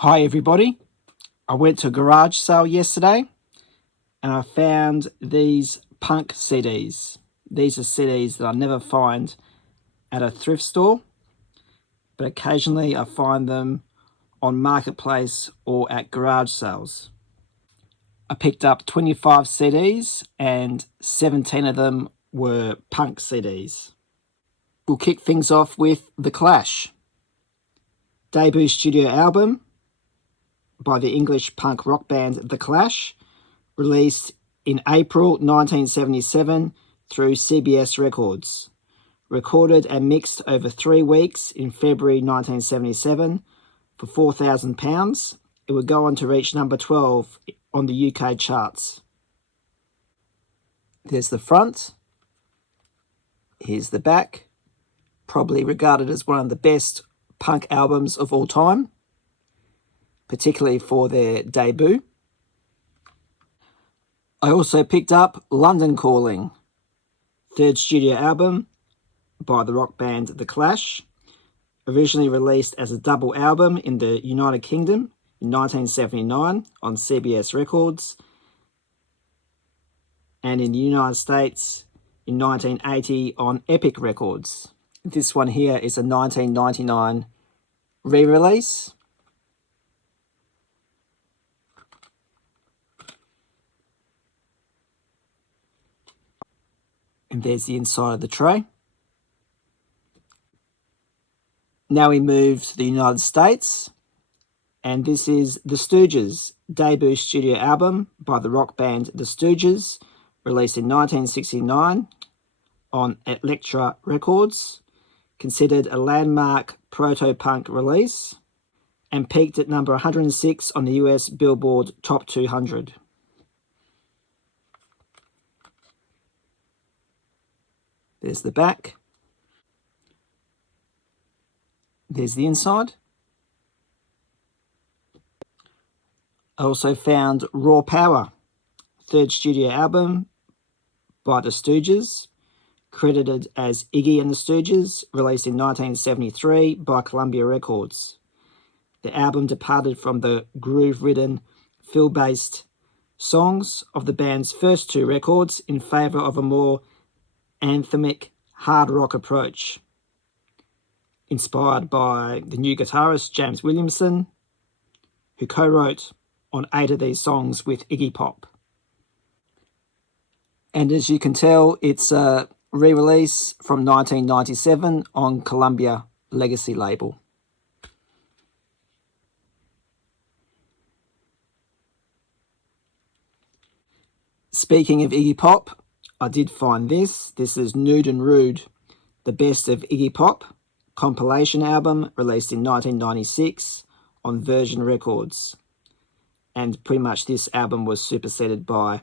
Hi everybody. I went to a garage sale yesterday and I found these punk CDs. These are CDs that I never find at a thrift store, but occasionally I find them on Marketplace or at garage sales. I picked up 25 CDs and 17 of them were punk CDs. We'll kick things off with The Clash. Debut studio album by the English punk rock band The Clash, released in April 1977 through CBS Records. Recorded and mixed over 3 weeks in February 1977 for £4,000, it would go on to reach number 12 on the UK charts. There's the front. Here's the back. Probably regarded as one of the best punk albums of all time, particularly for their debut. I also picked up London Calling, third studio album by the rock band The Clash, originally released as a double album in the United Kingdom in 1979 on CBS Records, and in the United States in 1980 on Epic Records. This one here is a 1999 re-release. And there's the inside of the tray. Now we move to the United States, and this is The Stooges' debut studio album by the rock band The Stooges, released in 1969 on Elektra Records, considered a landmark proto-punk release, and peaked at number 106 on the US Billboard Top 200. There's the back. There's the inside. I also found Raw Power, third studio album by The Stooges, credited as Iggy and the Stooges, released in 1973 by Columbia Records. The album departed from the groove-ridden, feel-based songs of the band's first 2 records in favour of a more anthemic hard rock approach, inspired by the new guitarist James Williamson, who co-wrote on 8 of these songs with Iggy Pop. And as you can tell, it's a re-release from 1997 on Columbia Legacy label. Speaking of Iggy Pop, I did find this. This is Nude and Rude, the best of Iggy Pop compilation album, released in 1996 on Virgin Records. And pretty much this album was superseded by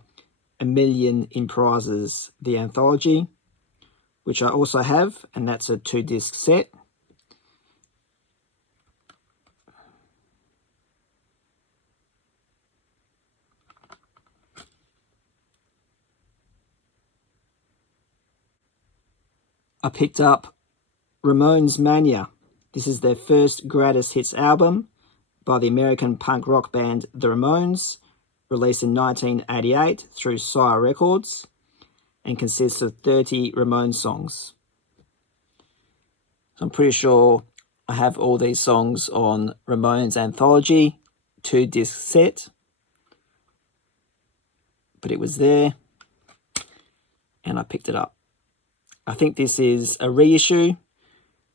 A Million in Prizes, the anthology, which I also have, and that's a 2-disc set. I picked up Ramones Mania. This is their first greatest hits album by the American punk rock band The Ramones, released in 1988 through Sire Records, and consists of 30 Ramones songs. I'm pretty sure I have all these songs on Ramones Anthology 2-disc set, but it was there and I picked it up. I think this is a reissue.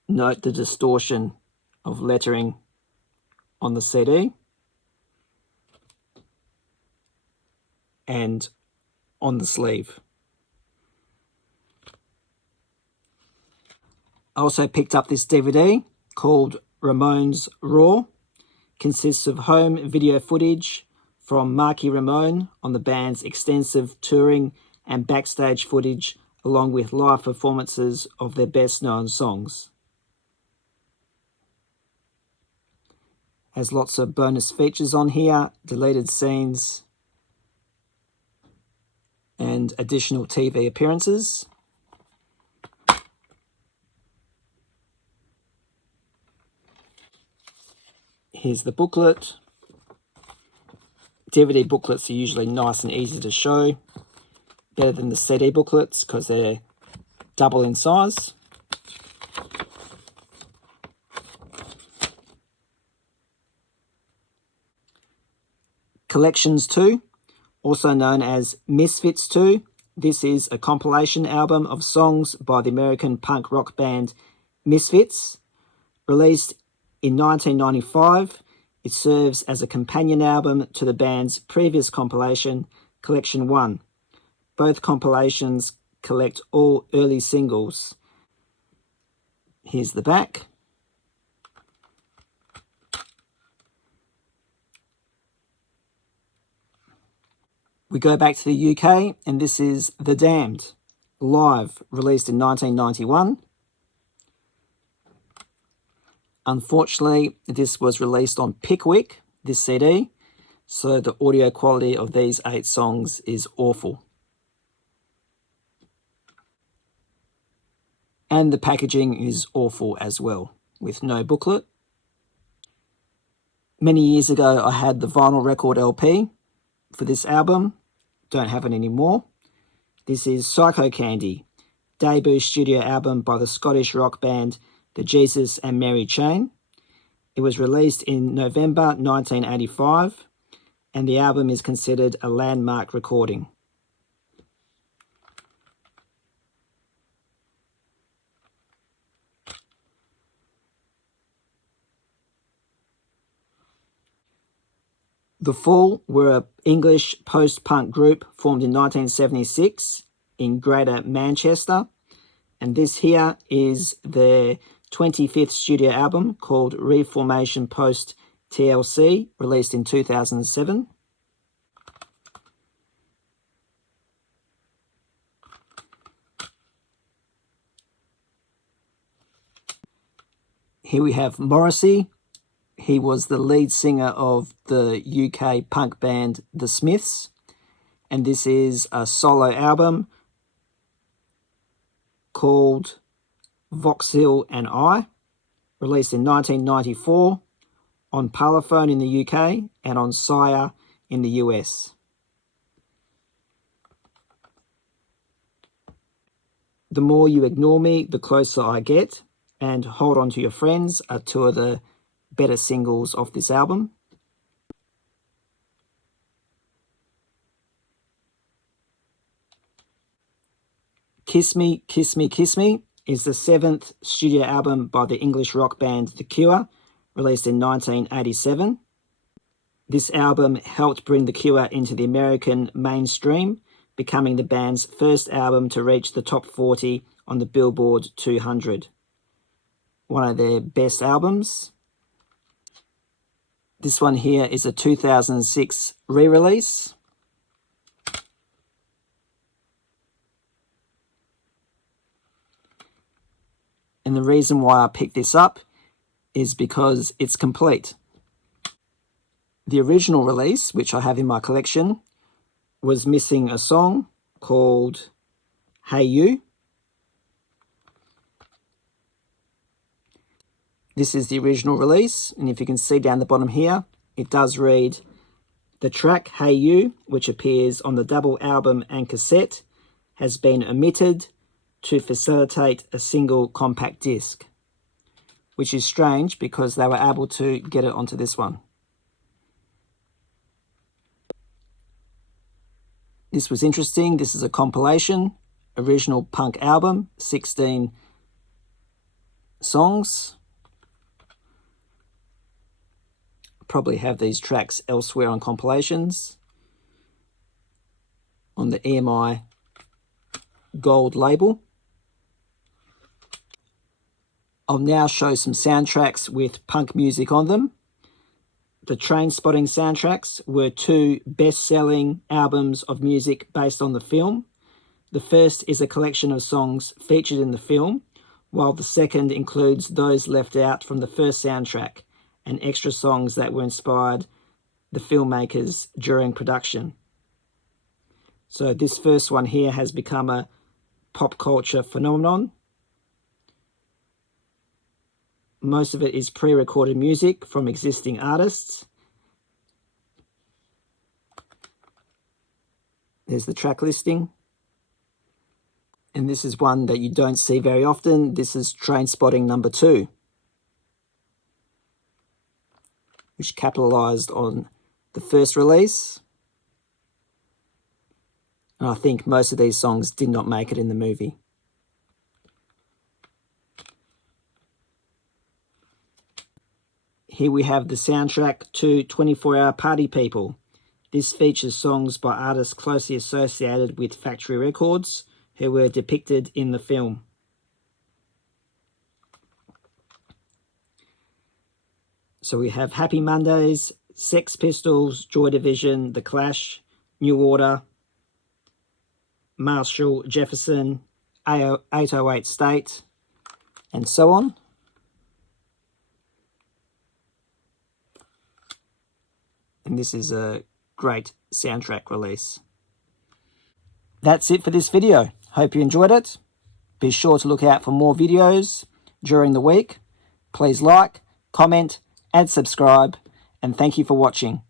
Note the distortion of lettering on the CD and on the sleeve. I also picked up this DVD called Ramones Raw. Consists of home video footage from Marky Ramone on the band's extensive touring and backstage footage, along with live performances of their best known songs. Has lots of bonus features on here, deleted scenes, and additional TV appearances. Here's the booklet. DVD booklets are usually nice and easy to show, better than the CD booklets because they're double in size. Collections 2, also known as Misfits 2. This is a compilation album of songs by the American punk rock band Misfits. Released in 1995, it serves as a companion album to the band's previous compilation, Collection 1. Both compilations collect all early singles. Here's the back. We go back to the UK, and this is The Damned, live, released in 1991. Unfortunately, this was released on Pickwick, this CD, so the audio quality of these 8 songs is awful. And the packaging is awful as well, with no booklet. Many years ago, I had the vinyl record LP for this album. Don't have it anymore. This is Psycho Candy, debut studio album by the Scottish rock band The Jesus and Mary Chain. It was released in November 1985, and the album is considered a landmark recording. The Fall were an English post-punk group formed in 1976 in Greater Manchester, and this here is their 25th studio album called Reformation Post TLC, released in 2007. Here we have Morrissey. He was the lead singer of the UK punk band The Smiths, and this is a solo album called Vauxhall and I, released in 1994 on Parlophone in the UK and on Sire in the US. The More You Ignore Me, The Closer I Get, and Hold On To Your Friends are 2 of the better singles off this album. Kiss Me, Kiss Me, Kiss Me is the 7th studio album by the English rock band The Cure, released in 1987. This album helped bring The Cure into the American mainstream, becoming the band's first album to reach the top 40 on the Billboard 200. One of their best albums. This one here is a 2006 re-release. And the reason why I picked this up is because it's complete. The original release, which I have in my collection, was missing a song called Hey You. This is the original release, and if you can see down the bottom here, it does read, "The track Hey You, which appears on the double album and cassette, has been omitted to facilitate a single compact disc," which is strange because they were able to get it onto this one. This was interesting. This is a compilation, original punk album, 16 songs. Probably have these tracks elsewhere on compilations. On the EMI Gold label. I'll now show some soundtracks with punk music on them. The Trainspotting soundtracks were 2 best-selling albums of music based on the film. The first is a collection of songs featured in the film, while the second includes those left out from the first soundtrack and extra songs that were inspired the filmmakers during production. So this first one here has become a pop culture phenomenon. Most of it is pre-recorded music from existing artists. There's the track listing. And this is one that you don't see very often. This is Trainspotting number 2, which capitalized on the first release. And I think most of these songs did not make it in the movie. Here we have the soundtrack to 24 Hour Party People. This features songs by artists closely associated with Factory Records who were depicted in the film. So we have Happy Mondays, Sex Pistols, Joy Division, The Clash, New Order, Marshall Jefferson, 808 State, and so on. And this is a great soundtrack release. That's it for this video. Hope you enjoyed it. Be sure to look out for more videos during the week. Please like, comment, and subscribe. And thank you for watching.